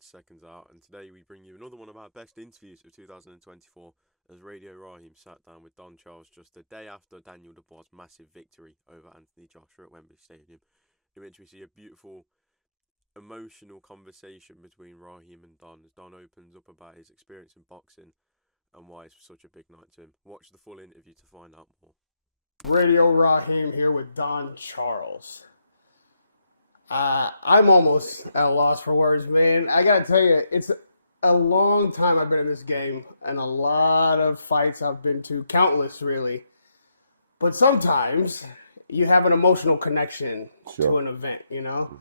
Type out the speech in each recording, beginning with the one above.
back to Seconds Out, and today we bring you another one of our best interviews of 2024 as Radio Rahim sat down with Don Charles just a day after Daniel Dubois' massive victory over Anthony Joshua at Wembley Stadium, in which we see a beautiful, emotional conversation between Rahim and Don as Don opens up about his experience in boxing and why it's such a big night to him. Watch the full interview to find out more. Radio Rahim here with Don Charles. I'm almost at a loss for words, man. I gotta tell you, it's a long time I've been in this game, and a lot of fights I've been to, countless really. But sometimes you have an emotional connection to an event, you know?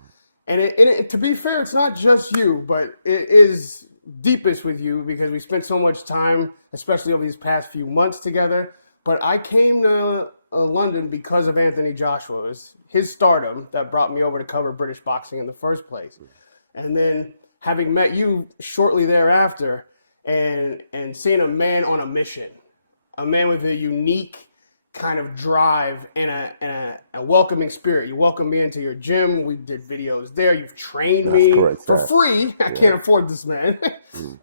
And it, to be fair, it's not just you, but it is deepest with you because we spent so much time, especially over these past few months together. But I came to London because of Anthony Joshua. It was his stardom that brought me over to cover British boxing in the first place. And then having met you shortly thereafter and seeing a man on a mission, a man with a unique kind of drive and a welcoming spirit. You welcomed me into your gym. We did videos there. You've trained me for free. I can't afford this, man.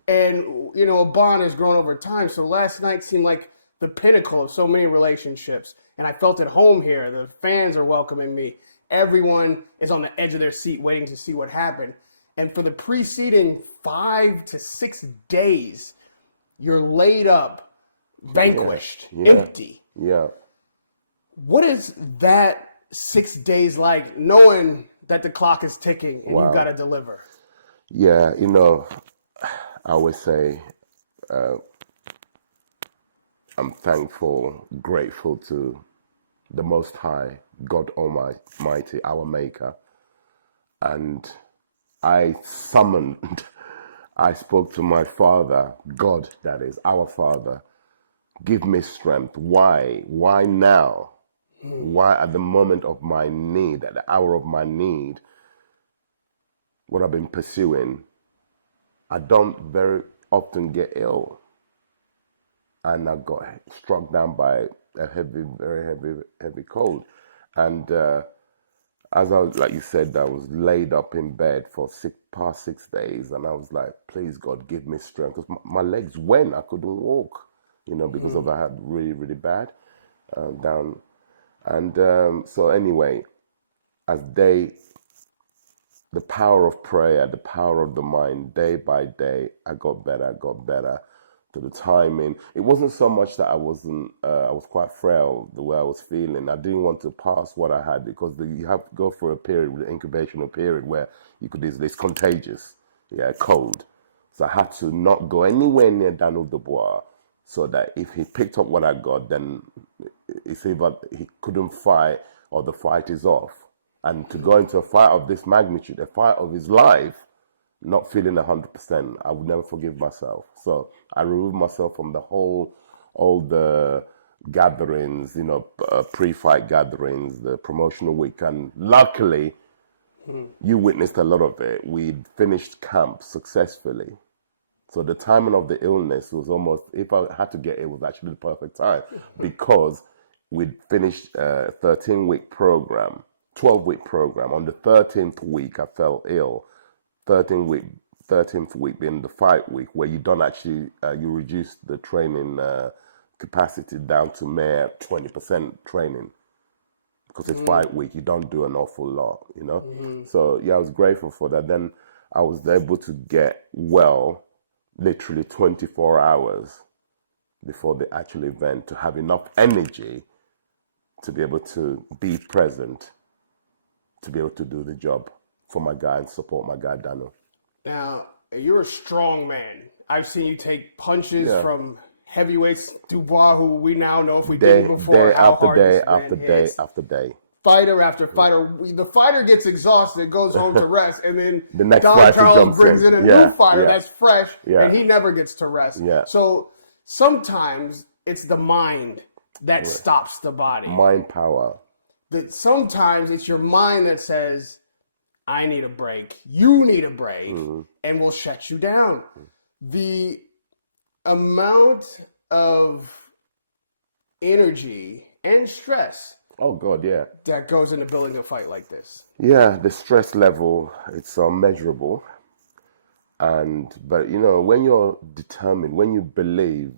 And, you know, a bond has grown over time. So last night seemed like the pinnacle of so many relationships. And I felt at home here. The fans are welcoming me. Everyone is on the edge of their seat waiting to see what happened. And for the preceding 5 to 6 days, you're laid up, vanquished, empty. Yeah. What is that 6 days like, knowing that the clock is ticking and you've got to deliver? Yeah, you know, I always say I'm thankful, grateful to the Most High, God Almighty, our Maker. And I spoke to my Father, God, that is, our Father, give me strength. Why? Why now? Why at the moment of my need, at the hour of my need, what I've been pursuing, I don't very often get ill. And I got struck down by a very heavy cold. And as I was, like you said, I was laid up in bed for past 6 days. And I was like, please, God, give me strength. Because my legs went, I couldn't walk, you know, because of I had really bad down. And so anyway, the power of prayer, the power of the mind, day by day, I got better to the timing. It wasn't so much that I was quite frail the way I was feeling. I didn't want to pass what I had because you have to go for a period, the incubational period, where you could easily, it's contagious, cold. So I had to not go anywhere near Daniel Dubois so that if he picked up what I got, then it's either he couldn't fight or the fight is off. And to go into a fight of this magnitude, a fight of his life, not feeling 100%, I would never forgive myself. So I removed myself from all the gatherings, you know, pre-fight gatherings, the promotional week. And luckily, you witnessed a lot of it. We'd finished camp successfully. So the timing of the illness was almost, if I had to get it, was actually the perfect time because we'd finished a 13-week program, 12-week program. On the 13th week, I fell ill. 13th week being the fight week, where you don't actually, you reduce the training capacity down to mere 20% training. Because it's fight week, you don't do an awful lot, you know? So yeah, I was grateful for that. Then I was able to get well literally 24 hours before the actual event to have enough energy to be able to be present, to be able to do the job for my guy and support my guy, Daniel. Now, you're a strong man. I've seen you take punches from heavyweights, Dubois, who we now know, if we didn't before, how hard this man hits. After day. Fighter after fighter. The fighter gets exhausted, goes home to rest, and then the next Don Charles brings in a new fighter that's fresh, and he never gets to rest. So sometimes it's the mind that stops the body. Mind power. That sometimes it's your mind that says, I need a break, you need a break, and we'll shut you down. The amount of energy and stress Oh, God, yeah. that goes into building a fight like this. Yeah, the stress level, it's unmeasurable. But you know, when you're determined, when you believe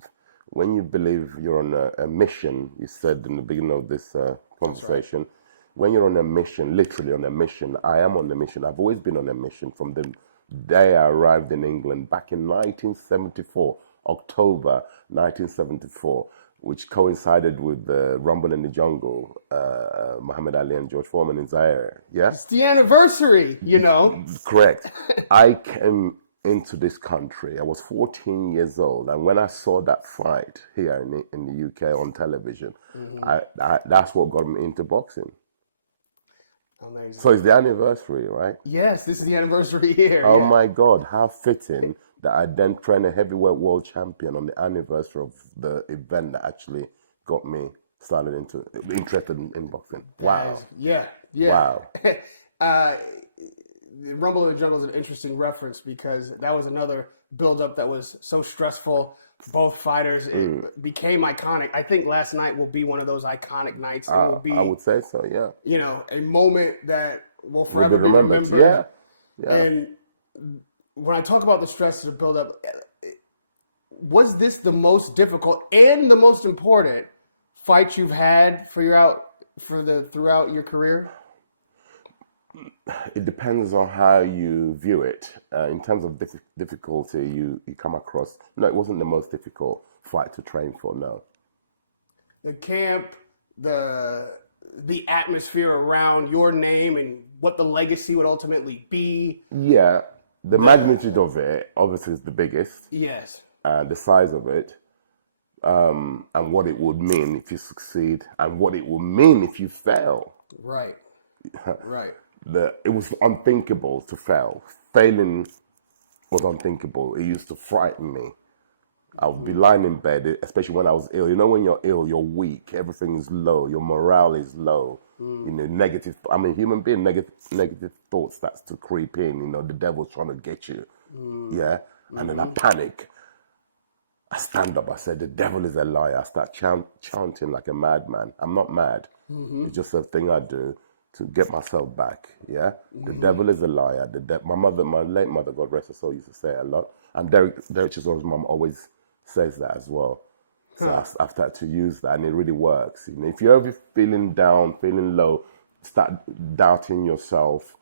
you're on a mission, you said in the beginning of this conversation, when you're on a mission, literally on a mission, I am on a mission. I've always been on a mission from the day I arrived in England back in 1974, October 1974, which coincided with the Rumble in the Jungle, Muhammad Ali and George Foreman in Zaire. Yeah? It's the anniversary, you know. Correct. I came into this country. I was 14 years old, and when I saw that fight here in the UK on television, that's what got me into boxing. Amazing. So it's the anniversary, right? Yes, this is the anniversary here. Oh my God, how fitting that I then trained a heavyweight world champion on the anniversary of the event that actually got me interested in boxing. Wow. Yeah. Wow. The Rumble in the Jungle is an interesting reference because that was another build-up that was so stressful. Both fighters it became iconic. I think last night will be one of those iconic nights. It will be, I would say so, yeah. You know, a moment that will forever be remembered. Yeah. And when I talk about the stress of the build-up, was this the most difficult and the most important fight you've had throughout your career? It depends on how you view it. In terms of difficulty, you come across. No, it wasn't the most difficult fight to train for. No. The camp, the atmosphere around your name, and what the legacy would ultimately be. Yeah, the magnitude of it obviously is the biggest. Yes. The size of it, and what it would mean if you succeed, and what it would mean if you fail. Right. Right. It was unthinkable to fail. Failing was unthinkable. It used to frighten me. I would be lying in bed, especially when I was ill. You know, when you're ill, you're weak. Everything is low. Your morale is low. You know, negative. I mean, human being, negative thoughts starts to creep in. You know, the devil's trying to get you. Yeah, and then I panic. I stand up. I said, "The devil is a liar." I start chanting like a madman. I'm not mad. It's just a thing I do to get myself back, yeah? The devil is a liar. My late mother, God rest her soul, used to say it a lot. And Derek Chisol's mom always says that as well. So I've started to use that, and it really works. You know, if you're ever feeling down, feeling low, start doubting yourself,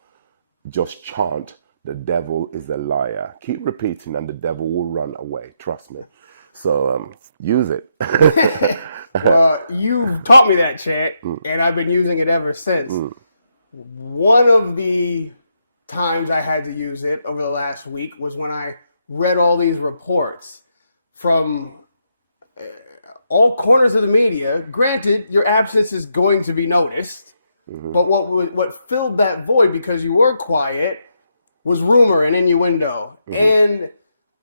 just chant, "The devil is a liar." Keep repeating, and the devil will run away. Trust me. So use it. You taught me that chant, and I've been using it ever since. One of the times I had to use it over the last week was when I read all these reports from all corners of the media. Granted, your absence is going to be noticed, but what filled that void, because you were quiet, was rumor and innuendo, and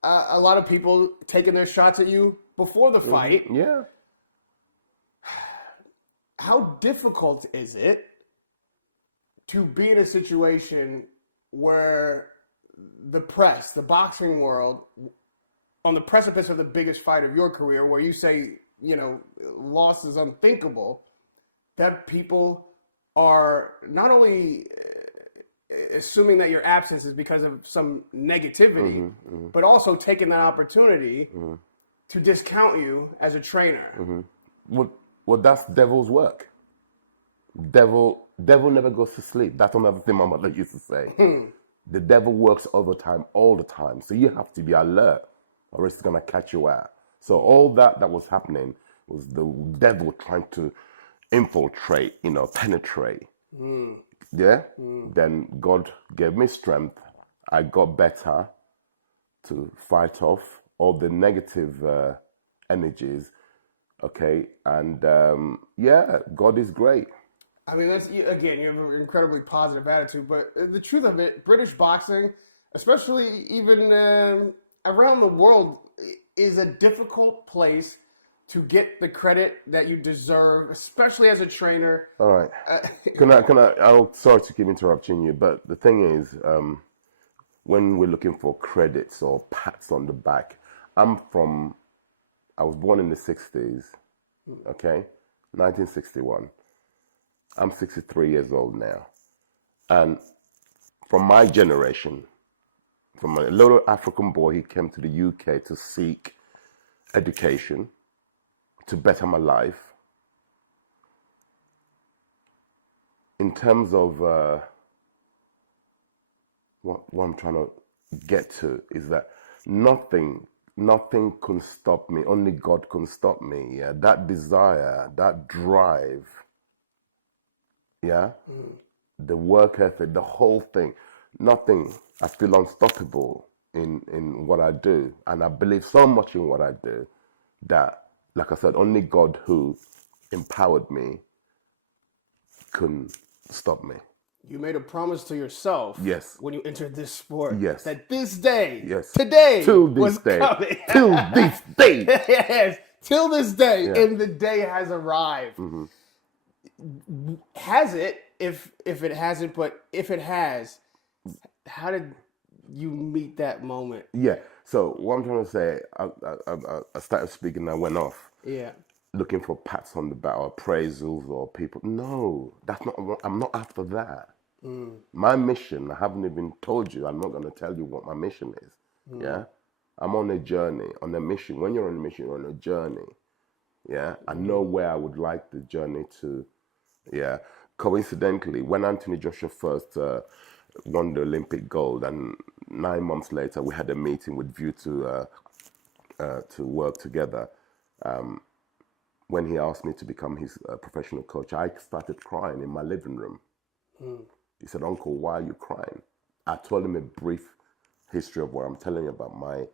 a lot of people taking their shots at you before the fight. Yeah. How difficult is it to be in a situation where the press, the boxing world, on the precipice of the biggest fight of your career, where you say, you know, loss is unthinkable, that people are not only assuming that your absence is because of some negativity, but also taking that opportunity to discount you as a trainer? Well, that's devil's work. Devil never goes to sleep. That's another thing my mother used to say. The devil works overtime all the time. So you have to be alert, or it's going to catch you out. So all that was happening was the devil trying to infiltrate, you know, penetrate. Yeah? Then God gave me strength. I got better to fight off all the negative energies. Okay, and yeah, God is great. I mean, that's, again, you have an incredibly positive attitude, but the truth of it, British boxing, especially even around the world, is a difficult place to get the credit that you deserve, especially as a trainer. All right. Sorry to keep interrupting you, but the thing is, when we're looking for credits or pats on the back, I was born in the 60s, okay? 1961. I'm 63 years old now. And from my generation, From a little African boy, he came to the UK to seek education, to better my life. In terms of what I'm trying to get to is that nothing can stop me. Only God can stop me. Yeah, that desire, that drive. Yeah, the work ethic, the whole thing. Nothing. I feel unstoppable in what I do, and I believe so much in what I do that, like I said, only God who empowered me can stop me. You made a promise to yourself. Yes. When you entered this sport. Yes. That this day. Yes. Today. Till this was day. coming. Till this day. Yes. Till this day. Yeah. And the day has arrived. Mm-hmm. Has it? If it hasn't, but if it has, how did you meet that moment? Yeah. So what I'm trying to say, I started speaking and I went off. Yeah. Looking for pats on the back or appraisals or people. No, that's not. I'm not after that. My mission, I haven't even told you. I'm not going to tell you what my mission is. Yeah. I'm on a journey, on a mission. When you're on a mission, you're on a journey. Yeah. I know where I would like the journey to. Yeah. Coincidentally, when Anthony Joshua first won the Olympic gold, and 9 months later we had a meeting with view to work together. When he asked me to become his professional coach, I started crying in my living room. He said, "Uncle, why are you crying?" I told him a brief history of what I'm telling you about my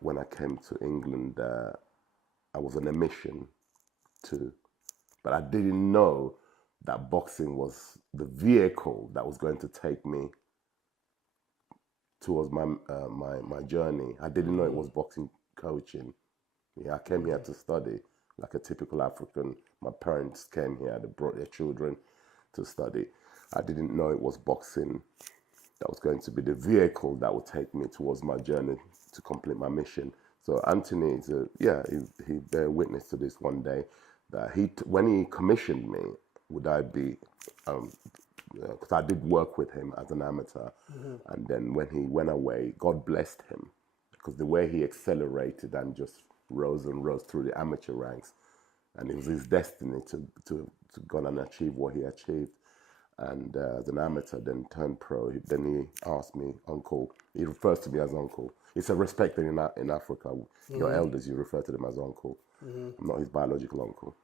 when I came to England. I was on a mission but I didn't know that boxing was the vehicle that was going to take me towards my journey. I didn't know it was boxing coaching. Yeah, I came here to study like a typical African. My parents came here, they brought their children to study. I didn't know it was boxing that was going to be the vehicle that would take me towards my journey to complete my mission. So Anthony, he bear witness to this one day, that when he commissioned me, would I be, because I did work with him as an amateur, and then when he went away, God blessed him, because the way he accelerated and just rose and rose through the amateur ranks, and it was his destiny to go and achieve what he achieved. And as an amateur, then turned pro. Then he asked me, "Uncle." He refers to me as uncle. It's a respect thing in Africa. Your elders, you refer to them as uncle. I'm not his biological uncle.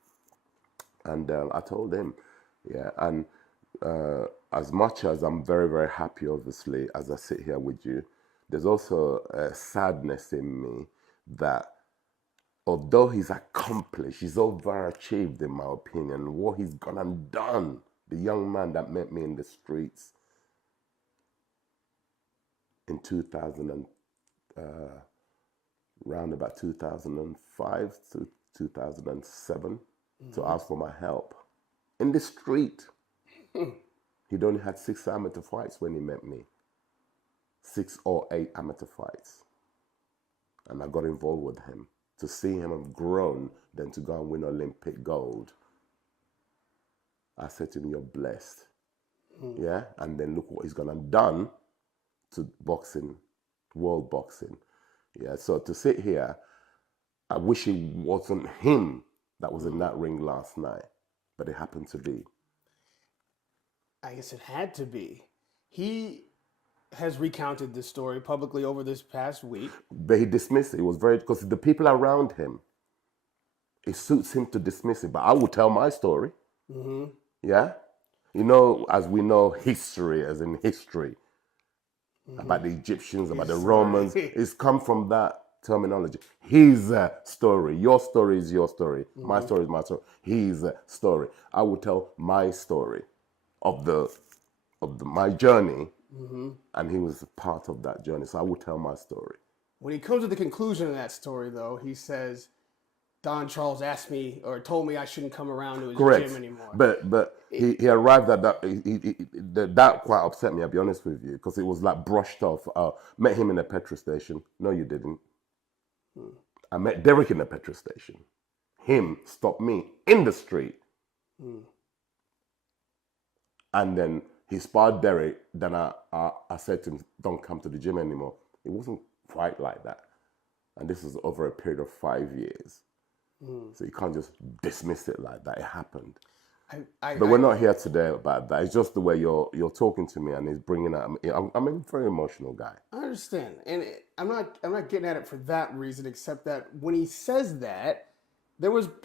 And I told him, yeah. And as much as I'm very, very happy, obviously, as I sit here with you, there's also a sadness in me that although he's accomplished, he's overachieved, in my opinion, what he's gone and done. The young man that met me in the streets in 2000 round about 2005 to 2007 to ask for my help in the street. He'd only had 6 amateur fights when he met me. 6 or 8 amateur fights. And I got involved with him. To see him have grown, then to go and win Olympic gold, I said to him, "You're blessed." Yeah? And then look what he's gone and done to boxing, world boxing. Yeah, so to sit here, I wish it wasn't him that was in that ring last night, but it happened to be. I guess it had to be. He has recounted this story publicly over this past week. But he dismissed it. It was very, because the people around him, it suits him to dismiss it. But I will tell my story. Yeah? You know, as we know, history, as in history, about the Egyptians, about the Romans, it's come from that terminology. His story. Your story is your story. My story is my story. His story. I will tell my story of my journey, and he was part of that journey. So I will tell my story. When he comes to the conclusion of that story, though, he says, "Don Charles asked me or told me I shouldn't come around to his gym anymore." But he arrived at that. That quite upset me, I'll be honest with you, because it was like brushed off. Met him in a petrol station. No, you didn't. I met Derek in the petrol station. Him stopped me in the street. And then he sparred Derek, then I said to him, don't come to the gym anymore. It wasn't quite like that. And this was over a period of 5 years. So you can't just dismiss it like that. It happened. But we're not here today about that. It's just the way you're talking to me, and it's bringing up. I'm a very emotional guy. I understand, and I'm not getting at it for that reason, except that when he says that,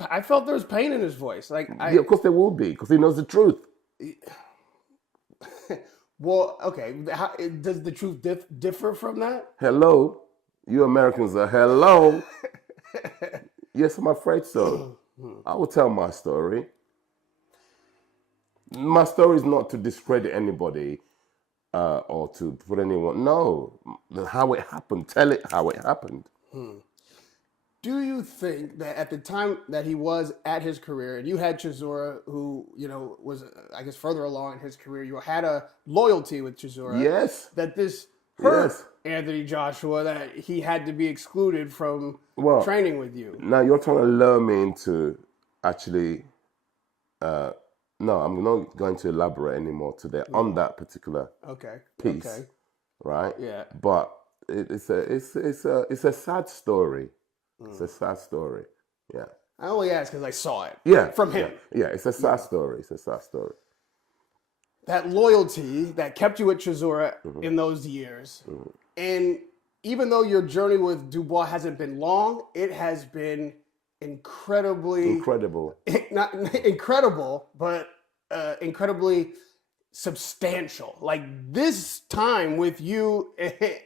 I felt there was pain in his voice. Like, yeah, of course there will be, because he knows the truth. Well, okay. Does the truth differ from that? Hello, you Americans are hello. Yes, I'm afraid so. I will tell my story. My story is not to discredit anybody or to put anyone. No, how it happened. Tell it how it happened. Do you think that at the time that he was at his career, and you had Chisora, who was, I guess, further along in his career, you had a loyalty with Chisora. Yes. That this hurt Anthony Joshua, that he had to be excluded from training with you. Now you're trying to lure me into actually. No, I'm not going to elaborate anymore today on that particular piece. Okay. Right? Yeah. But it's a sad story. It's a sad story. Yeah. I only ask because I saw it. Yeah. From him. Yeah. It's a sad story. It's a sad story. That loyalty that kept you at Chisora in those years, and even though your journey with Dubois hasn't been long, it has been incredible, not incredible, but incredibly substantial. Like, this time with you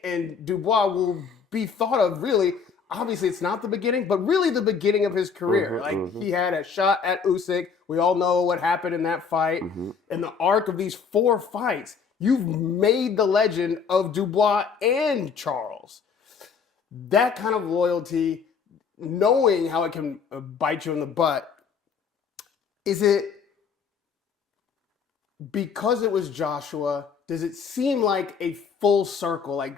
and Dubois will be thought of, really, obviously it's not the beginning, but really the beginning of his career. He had a shot at Usyk. We all know what happened in that fight. In the arc of these 4 fights, you've made the legend of Dubois and Charles. That kind of loyalty, knowing how it can bite you in the butt, is it because it was Joshua? Does it seem like a full circle, like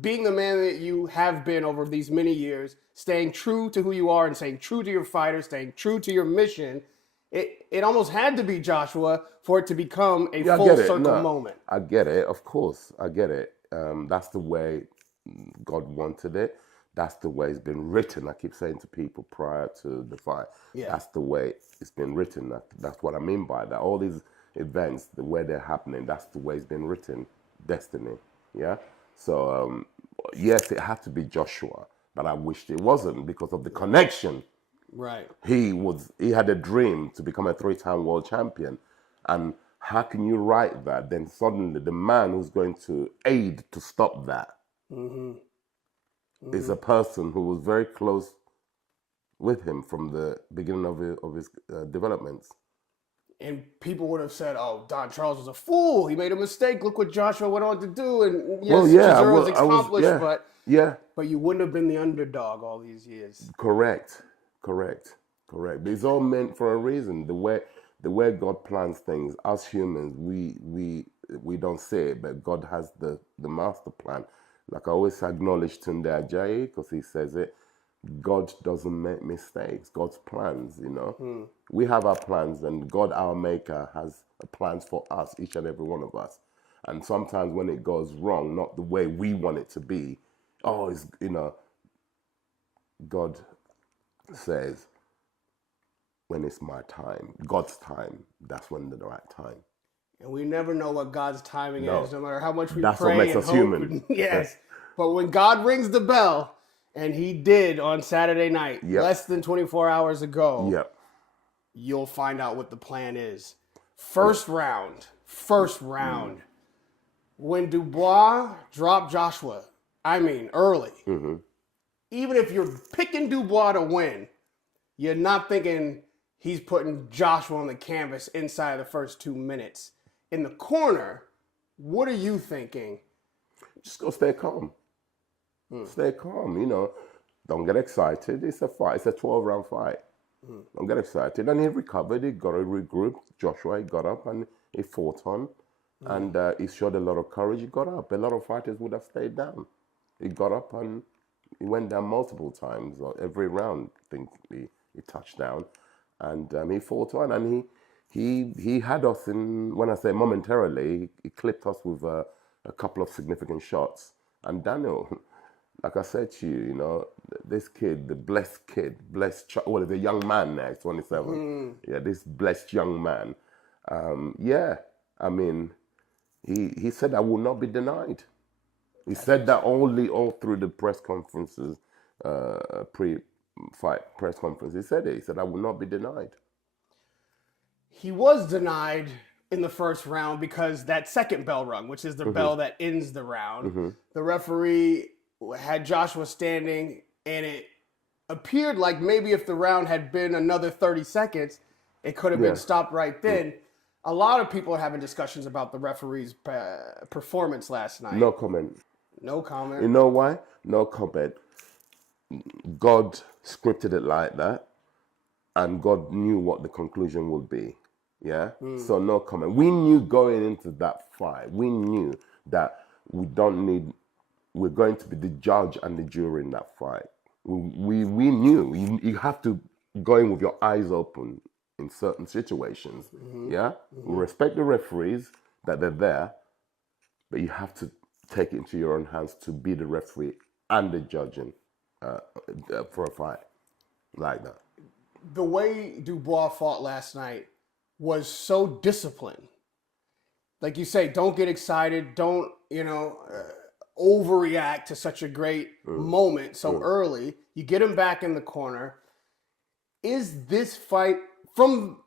being the man that you have been over these many years, staying true to who you are and staying true to your fighter, staying true to your mission? It almost had to be Joshua for it to become a full circle moment. I get it, of course, I get it. That's the way God wanted it. That's the way it's been written. I keep saying to people prior to the fight, that's the way it's been written. That's what I mean by that. All these events, the way they're happening, that's the way it's been written. Destiny, yeah? So, yes, it had to be Joshua, but I wished it wasn't because of the connection. Right. He had a dream to become a 3-time world champion. And how can you write that? Then suddenly the man who's going to aid to stop that is a person who was very close with him from the beginning of his developments. And people would have said, "Oh, Don Charles was a fool. He made a mistake. Look what Joshua went on to do." And yes, Chisora was accomplished, but you wouldn't have been the underdog all these years. Correct. It's all meant for a reason. The way God plans things, us humans, we don't see it, but God has the master plan. Like I always acknowledge Tunde Ajayi, because he says it. God doesn't make mistakes. God's plans, We have our plans, and God, our maker, has plans for us, each and every one of us. And sometimes when it goes wrong, not the way we want it to be, God says, when it's my time, God's time, that's when the right time. And we never know what God's timing is, no matter how much we pray. That's what makes us human. Yes. But when God rings the bell, and he did on Saturday night, less than 24 hours ago, you'll find out what the plan is. First round. When Dubois dropped Joshua, early, even if you're picking Dubois to win, you're not thinking he's putting Joshua on the canvas inside of the first 2 minutes. In the corner, what are you thinking? Just go stay calm. Stay calm, Don't get excited. It's a fight. It's a 12-round fight. Don't get excited. And he recovered. He got to regroup. Joshua, he got up and he fought on. And he showed a lot of courage. He got up. A lot of fighters would have stayed down. He got up and he went down multiple times. Every round, I think he touched down. And he fought on. And he had us in, when I say momentarily, he clipped us with a couple of significant shots. And Daniel, like I said to you, you know, this kid, the blessed kid, well, he's a young man now, he's 27. Yeah, this blessed young man. I mean, he said, I will not be denied. He said that all through the press conferences, pre-fight press conference. He said it. He said, I will not be denied. He was denied in the first round because that second bell rung, which is the bell that ends the round. The referee had Joshua standing, and it appeared like maybe if the round had been another 30 seconds, it could have been stopped right then. A lot of people are having discussions about the referee's performance last night. No comment. No comment. You know why? No comment. God scripted it like that, and God knew what the conclusion would be. Yeah? So no comment. We knew going into that fight, we knew that we're going to be the judge and the jury in that fight. We knew. You have to go in with your eyes open in certain situations. Yeah? We respect the referees, that they're there, but you have to take it into your own hands to be the referee and the judging for a fight like that. The way Dubois fought last night was so disciplined. Like you say, don't get excited. Don't, overreact to such a great moment so early. You get him back in the corner. Is this fight, from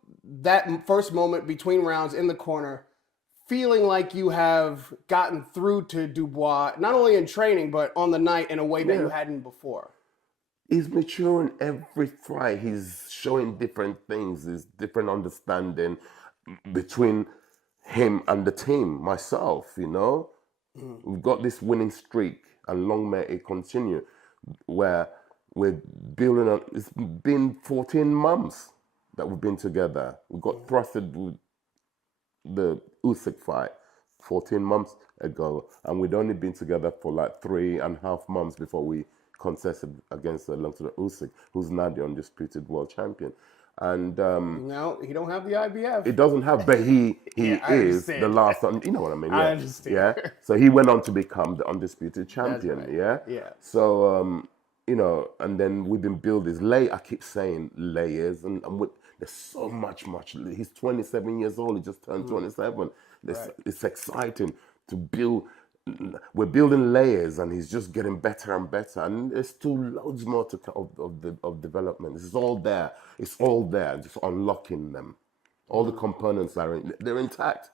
that first moment between rounds in the corner, feeling like you have gotten through to Dubois, not only in training, but on the night in a way that you hadn't before? He's maturing every fight. He's showing different things. There's different understanding between him and the team, myself, We've got this winning streak, and long may it continue, where we're building on. It's been 14 months that we've been together. We got thrusted with the Usyk fight 14 months ago, and we'd only been together for like 3.5 months before we contested against Usyk, who's now the undisputed world champion. And no, he don't have the IBF. He doesn't have, but he is the last one. You know what I mean? Yeah. I understand. Yeah. So he went on to become the undisputed champion. Right. Yeah. Yeah. So and then we've been building this I keep saying layers, and there's so much. He's 27 years old. He just turned 27. It's exciting to build. We're building layers, and he's just getting better and better. And there's still loads more of development. It's all there. It's all there. Just unlocking them. All the components they're intact.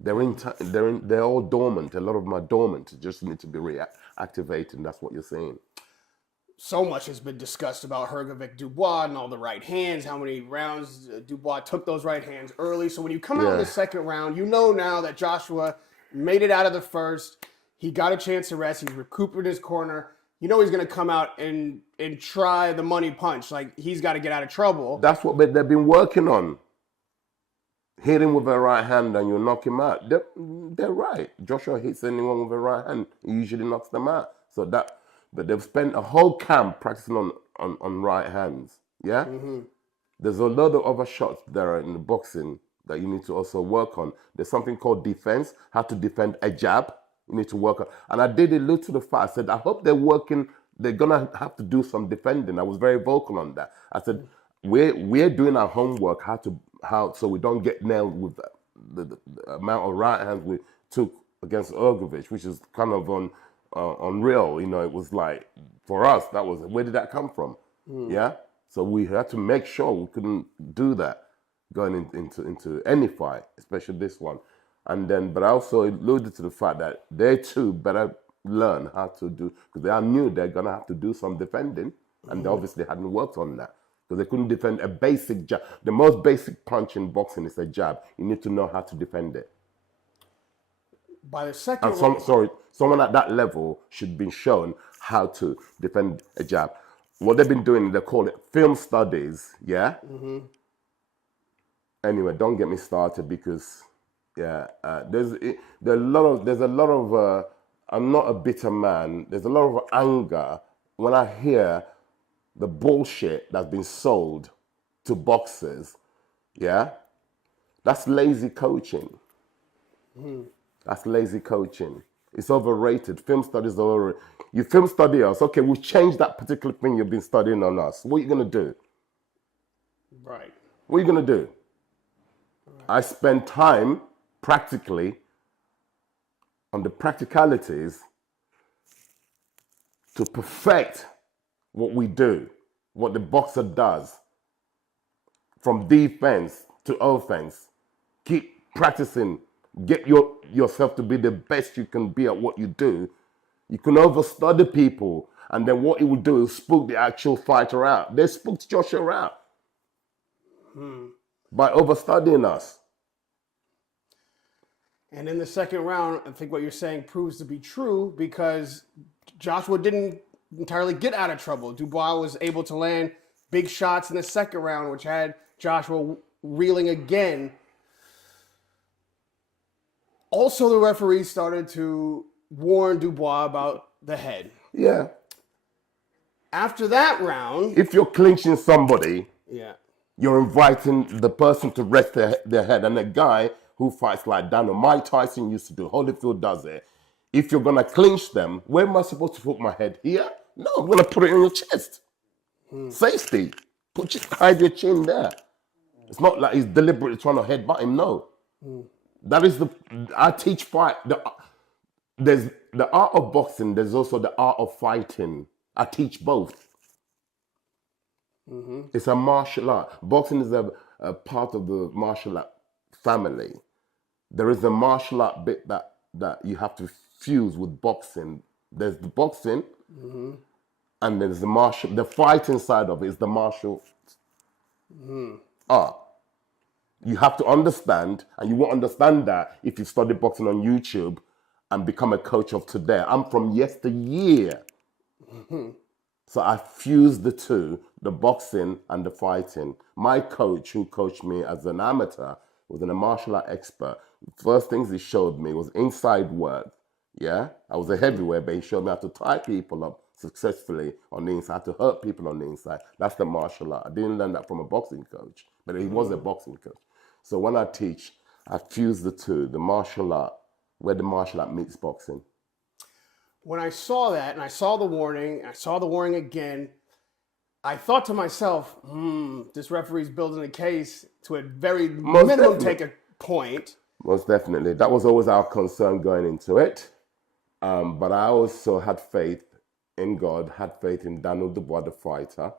They're all dormant. A lot of them are dormant. Just need to be reactivated. And that's what you're saying. So much has been discussed about Hrgovic Dubois and all the right hands, how many rounds Dubois took those right hands early. So when you come out in the second round, you know now that Joshua made it out of the first. He got a chance to rest. He's recouped his corner. You know he's going to come out and try the money punch. Like, he's got to get out of trouble. That's what they've been working on. Hit him with a right hand and you knock him out. They're right. Joshua hits anyone with a right hand. He usually knocks them out. But they've spent a whole camp practicing on right hands. Yeah? There's a lot of other shots there in the boxing that you need to also work on. There's something called defense, how to defend a jab. You need to work on. And I did allude to the fact, I said, I hope they're going to have to do some defending. I was very vocal on that. I said, we're doing our homework, so we don't get nailed with the amount of right hands we took against Hrgovic, which is kind of unreal. It was like, for us, where did that come from? Yeah? So we had to make sure we couldn't do that going into any fight, especially this one. But I also alluded to the fact that they too better learn how to do, because they knew they're going to have to do some defending, and they obviously hadn't worked on that, because they couldn't defend a basic jab. The most basic punch in boxing is a jab. You need to know how to defend it. By the second someone at that level should be shown how to defend a jab. What they've been doing, they call it film studies, yeah? Anyway, don't get me started, because there's a lot of I'm not a bitter man. There's a lot of anger when I hear the bullshit that's been sold to boxers, yeah, That's lazy coaching. That's lazy coaching. It's overrated. Film studies are overrated. You film study us. Okay, we'll change that particular thing you've been studying on us. What are you going to do? Right. What are you going to do? I spend time practically on the practicalities to perfect what we do, what the boxer does, from defense to offense. Keep practicing. Get yourself to be the best you can be at what you do. You can overstudy people, and then what it will do is spook the actual fighter out. They spooked Joshua out by overstudying us. And in the second round, I think what you're saying proves to be true because Joshua didn't entirely get out of trouble. Dubois was able to land big shots in the second round, which had Joshua reeling again. Also, the referee started to warn Dubois about the head. Yeah. After that round... If you're clinching somebody, yeah, you're inviting the person to rest their head. And a guy who fights like that, or Mike Tyson used to do, Holyfield does it. If you're going to clinch them, where am I supposed to put my head? Here? No, I'm going to put it on your chest. Safety. Hide your chin there. It's not like he's deliberately trying to headbutt him, no. That is I teach fight. There's the art of boxing, there's also the art of fighting. I teach both. It's a martial art. Boxing is a part of the martial art family. There is a martial art bit that you have to fuse with boxing. There's the boxing, and there's the fighting side of it is the martial art. You have to understand, and you won't understand that if you study boxing on YouTube and become a coach of today. I'm from yesteryear. So I fused the two, the boxing and the fighting. My coach, who coached me as an amateur, was a martial art expert. First things he showed me was inside work. Yeah, I was a heavyweight, but he showed me how to tie people up successfully on the inside, to hurt people on the inside. That's the martial art. I didn't learn that from a boxing coach, but he was a boxing coach. So when I teach, I fuse the two, the martial art, where the martial art meets boxing. When I saw that, and I saw the warning, I saw the warning again, I thought to myself, this referee's building a case to a very minimum take a point. Most definitely. That was always our concern going into it. But I also had faith in God, had faith in Daniel Dubois, the fighter.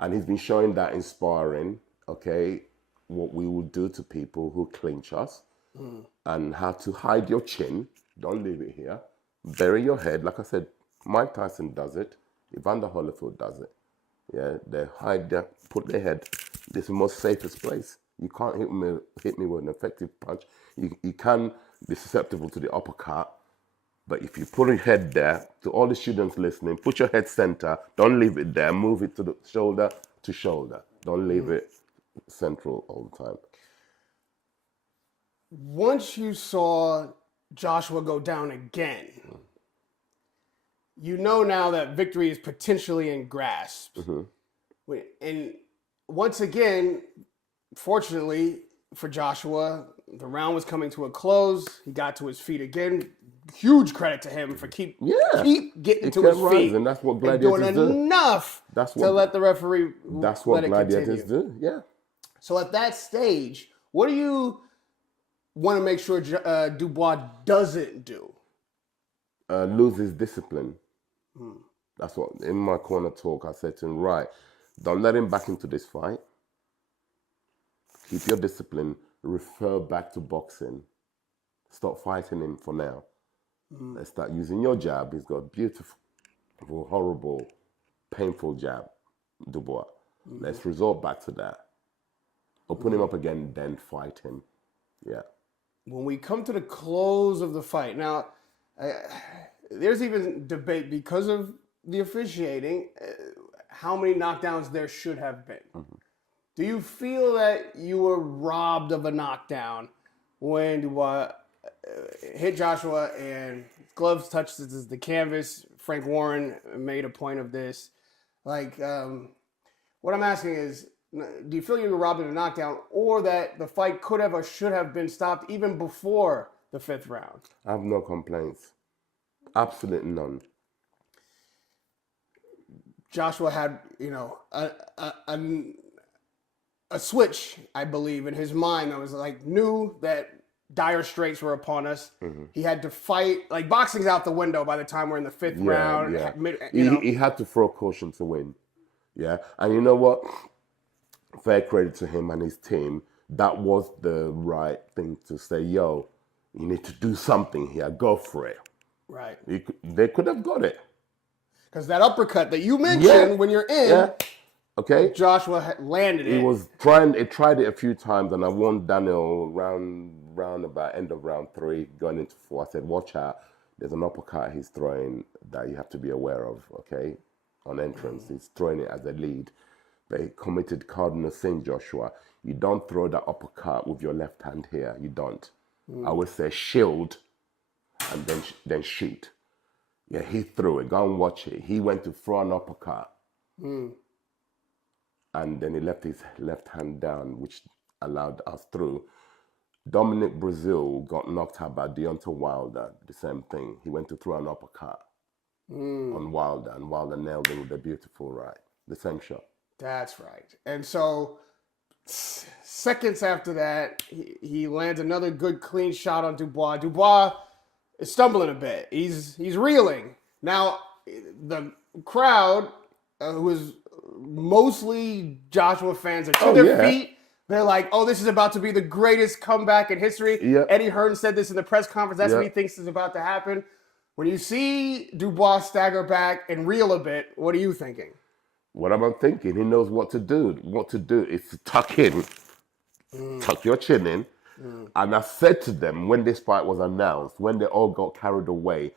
And he's been showing that in sparring, okay, what we will do to people who clinch us and how to hide your chin. Don't leave it here. Bury your head. Like I said, Mike Tyson does it. Evander Holyfield does it. Yeah, they put their head. This is the most safest place. You can't hit me with an effective punch. You can be susceptible to the uppercut. But if you put your head there, to all the students listening, put your head center. Don't leave it there. Move it to the shoulder to shoulder. Don't leave it central all the time. Once you saw Joshua go down again, you know now that victory is potentially in grasp. And once again, fortunately for Joshua, the round was coming to a close. He got to his feet again. Huge credit to him for keep getting to his feet. And that's what gladiators and doing do. Enough to let the referee. That's what gladiators do. Yeah. So at that stage, what do you want to make sure Dubois doesn't do? Lose his discipline. That's what, in my corner talk, I said to him, right, don't let him back into this fight. Keep your discipline. Refer back to boxing. Stop fighting him for now. Let's start using your jab. He's got a beautiful, horrible, painful jab, Dubois. Let's resort back to that. Open him up again, then fight him. Yeah. When we come to the close of the fight, now, there's even debate because of the officiating, how many knockdowns there should have been. Do you feel that you were robbed of a knockdown when Dubois hit Joshua and gloves touched the canvas? Frank Warren made a point of this. Like, what I'm asking is, Do you feel you were robbed in a knockdown, or that the fight could have or should have been stopped even before the 5th round? I have no complaints. Absolutely none. Joshua had, a switch, I believe, in his mind that was like, knew that dire straits were upon us. Mm-hmm. He had to fight. Like, boxing's out the window by the time we're in the 5th round. Yeah. He had to throw caution to win. Yeah. And you know what? Fair credit to him and his team. That was the right thing to say. Yo, you need to do something here. Go for it. Right. They could have got it. Because that uppercut that you mentioned when you're in, okay, Joshua landed it. He tried it a few times, and I warned Daniel round about end of round 3, going into 4. I said, watch out. There's an uppercut he's throwing that you have to be aware of, okay, on entrance. He's throwing it as a lead. They committed cardinal sin, Joshua. You don't throw that uppercut with your left hand here. You don't. I would say shield and then shoot. Yeah, he threw it. Go and watch it. He went to throw an uppercut. And then he left his left hand down, which allowed us through. Dominic Brazil got knocked out by Deontay Wilder. The same thing. He went to throw an uppercut on Wilder, and Wilder nailed him with a beautiful right. The same shot. That's right. And so, seconds after that, he lands another good, clean shot on Dubois. Dubois is stumbling a bit. He's reeling. Now, the crowd, who is mostly Joshua fans, are to their feet. They're like, oh, this is about to be the greatest comeback in history. Yep. Eddie Hearn said this in the press conference. That's what he thinks is about to happen. When you see Dubois stagger back and reel a bit, what are you thinking? What am I thinking? He knows what to do. What to do is to tuck in, tuck your chin in. And I said to them when this fight was announced, when they all got carried away,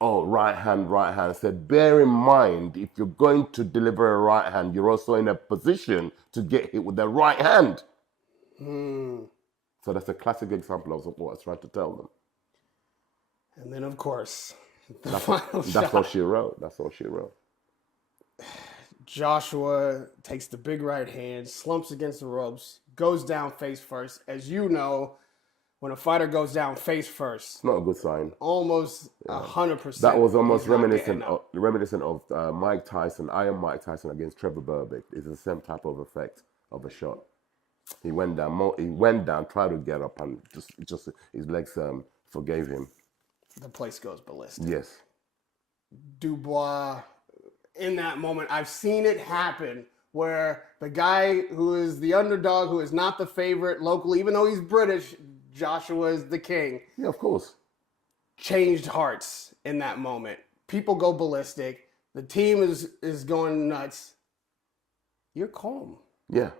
oh, right hand. I said, bear in mind, if you're going to deliver a right hand, you're also in a position to get hit with the right hand. So that's a classic example of what I was trying to tell them. And then, of course, that's all she wrote. That's all she wrote. Joshua takes the big right hand, slumps against the ropes, goes down face first. As you know, when a fighter goes down face first, it's not a good sign. Almost 100%. That was almost reminiscent of Mike Tyson, Iron Mike Tyson against Trevor Berbick. It's the same type of effect of a shot. He went down, tried to get up, and just his legs forgave him. The place goes ballistic. Yes. Dubois, in that moment, I've seen it happen where the guy who is the underdog, who is not the favorite locally, even though he's British, Joshua is the king. Yeah, of course. Changed hearts in that moment. People go ballistic. The team is going nuts. You're calm. Yeah.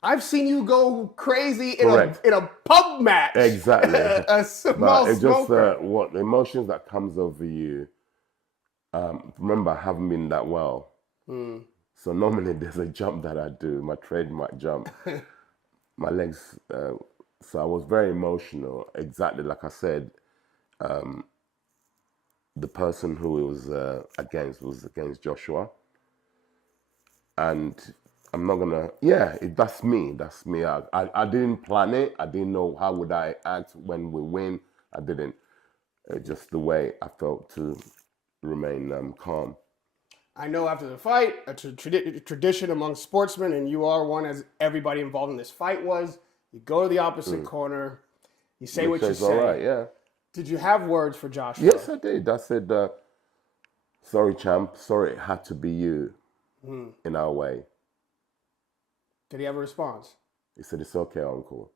I've seen you go crazy in a pub match. Exactly. a small it's smoker. just what the emotions that comes over you. Remember, I haven't been that well. So normally there's a jump that I do, my trademark jump. My legs. So I was very emotional. Exactly like I said. The person who it was against Joshua, and I'm not gonna. Yeah, that's me. That's me. I didn't plan it. I didn't know how would I act when we win. I didn't. Just the way I felt to remain calm. I know after the fight, a tradition among sportsmen, and you are one, as everybody involved in this fight was. You go to the opposite corner. You say what you say. All right. Yeah. Did you have words for Joshua? Yes, I did. I said, "Sorry, champ. Sorry, it had to be you in our way." Did he have a response? He said, "It's okay, uncle."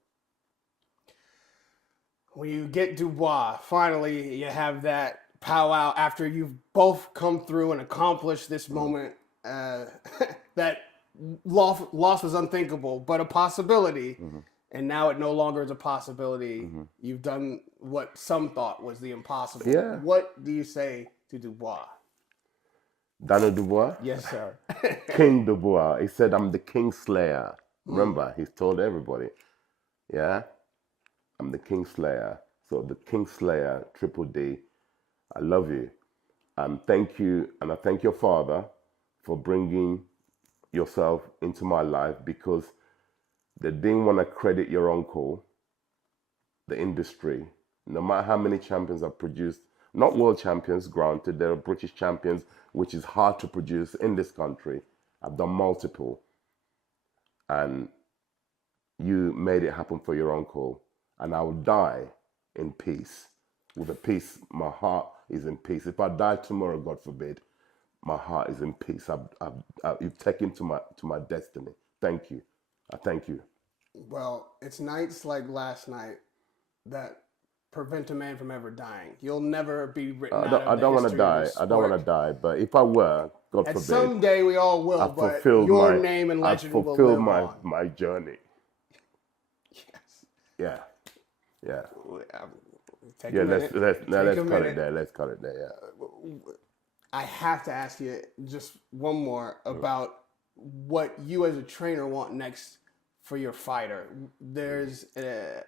When you get Dubois, finally you have that powwow after you've both come through and accomplished this moment. That loss was unthinkable, but a possibility. And now it no longer is a possibility. You've done what some thought was the impossible. Yeah. What do you say to Dubois? Daniel Dubois? Yes, sir. King Dubois. He said, I'm the King Slayer. Remember, he's told everybody. Yeah? I'm the King Slayer. So the King Slayer, Triple D, I love you. Thank you. And I thank your father for bringing yourself into my life because they didn't want to credit your uncle, the industry. No matter how many champions I've produced, not world champions, granted, there are British champions, which is hard to produce in this country. I've done multiple. And you made it happen for your uncle. And I will die in peace. With a peace, my heart is in peace. If I die tomorrow, God forbid, my heart is in peace. You've taken to my destiny. Thank you. I thank you. Well, it's nights like last night that prevent a man from ever dying. You'll never be written out of the history of the sport. I don't want to die, but if I were, God forbid. Someday we all will, but your name and legend will live on. I've fulfilled my journey. Yes. Yeah. Take a minute. Let's cut it there. Let's cut it there, yeah. I have to ask you just one more about what you as a trainer want next for your fighter. There's a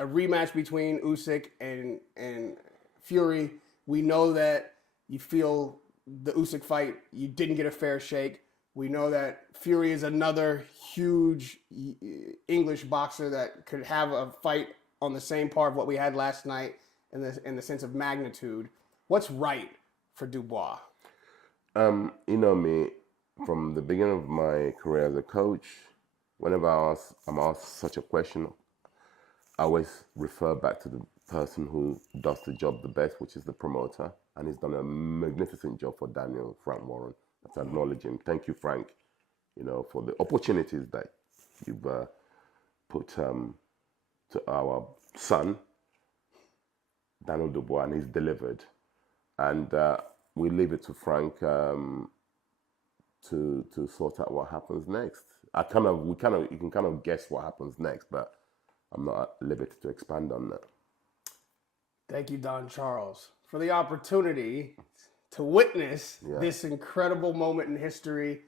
rematch between Usyk and Fury. We know that you feel the Usyk fight, you didn't get a fair shake. We know that Fury is another huge English boxer that could have a fight on the same par of what we had last night in the sense of magnitude. What's right for Dubois? You know me, from the beginning of my career as a coach, whenever I'm asked such a question, I always refer back to the person who does the job the best, which is the promoter. And he's done a magnificent job for Daniel, Frank Warren. Let's acknowledge him. Thank you, Frank, for the opportunities that you've put to our son, Daniel Dubois, and he's delivered. And we leave it to Frank to sort out what happens next. You can kind of guess what happens next, but I'm not at liberty to expand on that. Thank you, Don Charles, for the opportunity to witness this incredible moment in history,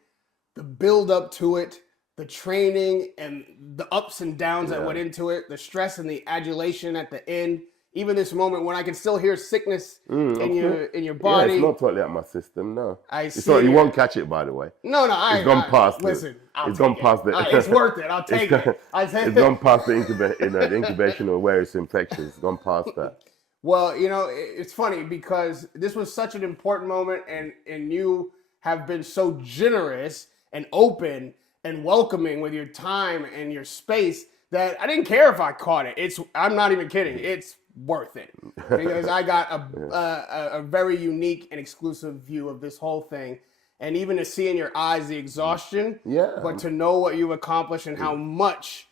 the build up to it, the training and the ups and downs that went into it, the stress and the adulation at the end. Even this moment when I can still hear sickness in your body. Yeah, it's not totally out my system, no. You won't catch it, by the way. No, it's gone past. Listen, it's gone past the. It's worth it. I'll take it. It's gone past the incubation or where it's infectious. It's gone past that. Well, it's funny because this was such an important moment, and you have been so generous and open and welcoming with your time and your space that I didn't care if I caught it. I'm not even kidding. It's worth it because I got a very unique and exclusive view of this whole thing, and even to see in your eyes the exhaustion, but to know what you accomplished and how much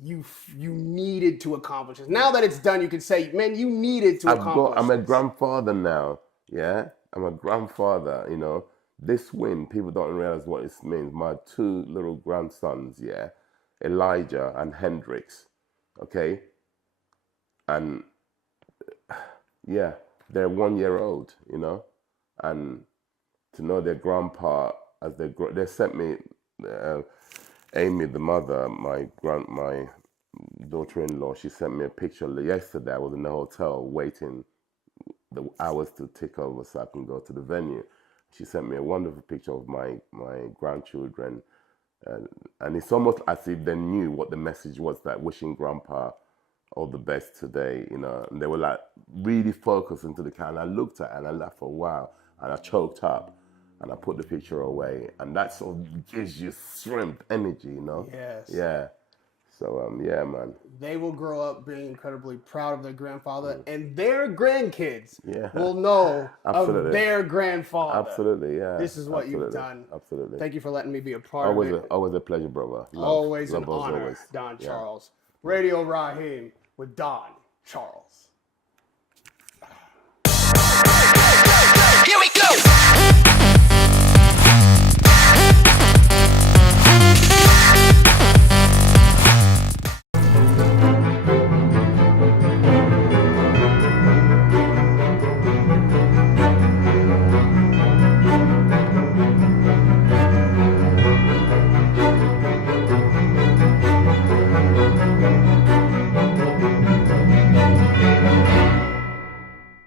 you needed to accomplish this. Now that it's done, you can say, man, you needed to accomplish I'm a grandfather now. Yeah, I'm a grandfather. This win, people don't realize what it means. My two little grandsons, Elijah and Hendrix, okay, and they're 1 year old, and to know their grandpa as they sent me, Amy, the mother, my daughter-in-law, she sent me a picture yesterday. I was in the hotel waiting the hours to tick over so I can go to the venue. She sent me a wonderful picture of my grandchildren, and it's almost as if they knew what the message was, that wishing Grandpa all the best today, and they were like really focused into the camera. I looked at it and I laughed for a while, and I choked up, and I put the picture away, and that sort of gives you strength, energy, Yes. Yeah. So, man. They will grow up being incredibly proud of their grandfather, and their grandkids will know of their grandfather. Absolutely, yeah. This is what you've done. Absolutely. Thank you for letting me be a part of it. Always a pleasure, brother. Always an honor, Don Charles. Radio Rahim with Don Charles.